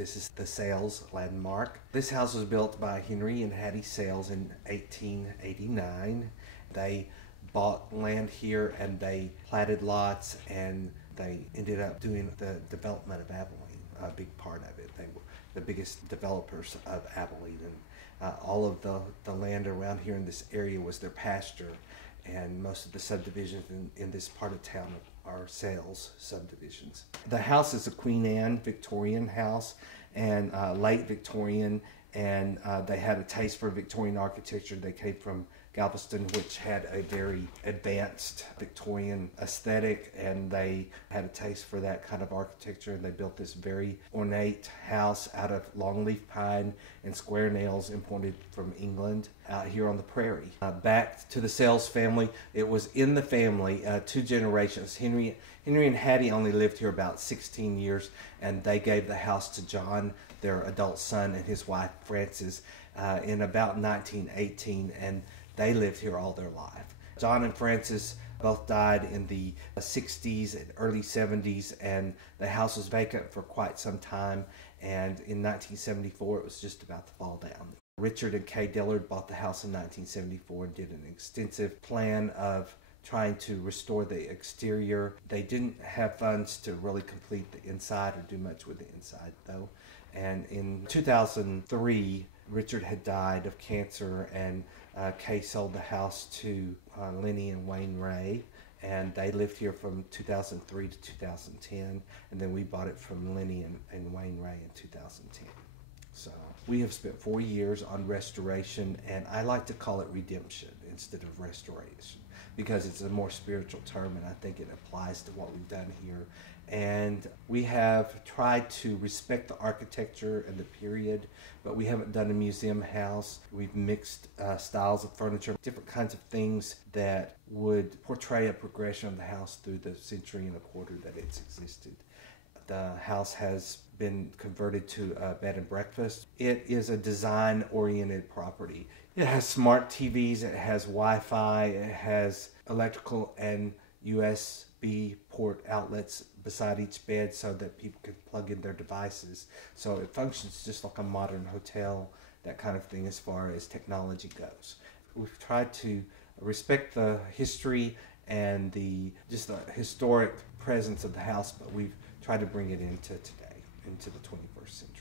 This is the Sales landmark. This house was built by Henry and Hattie Sales in 1889. They bought land here and they platted lots, and they ended up doing the development of Abilene, a big part of it. They were the biggest developers of Abilene, and all of the land around here in this area was their pasture, and most of the subdivisions in this part of town are Sales subdivisions. The house is a Queen Anne Victorian house, and late Victorian, and they had a taste for Victorian architecture. They came from Galveston, which had a very advanced Victorian aesthetic, and they had a taste for that kind of architecture, and they built this very ornate house out of longleaf pine and square nails imported from England out here on the prairie. Back to the Sales family, it was in the family 2 generations. Henry and Hattie only lived here about 16 years, and they gave the house to John, their adult son, and his wife Frances in about 1918, and they lived here all their life. John and Frances both died in the 60s and early 70s, and the house was vacant for quite some time, and in 1974 it was just about to fall down. Richard and Kay Dillard bought the house in 1974 and did an extensive plan of trying to restore the exterior. They didn't have funds to really complete the inside or do much with the inside though. And in 2003, Richard had died of cancer, and Kay sold the house to Lenny and Wayne Ray, and they lived here from 2003 to 2010, and then we bought it from Lenny and Wayne Ray in 2010. So we have spent 4 years on restoration, and I like to call it redemption instead of restoration, because it's a more spiritual term, and I think it applies to what we've done here. And we have tried to respect the architecture and the period, but we haven't done a museum house. We've mixed styles of furniture, different kinds of things that would portray a progression of the house through the century and a quarter that it's existed. The house has been converted to a bed and breakfast. It is a design-oriented property. It has smart TVs, it has Wi-Fi, it has electrical and USB port outlets beside each bed so that people can plug in their devices. So it functions just like a modern hotel, that kind of thing as far as technology goes. We've tried to respect the history and just the historic presence of the house, but we've tried to bring it into today, into the 21st century.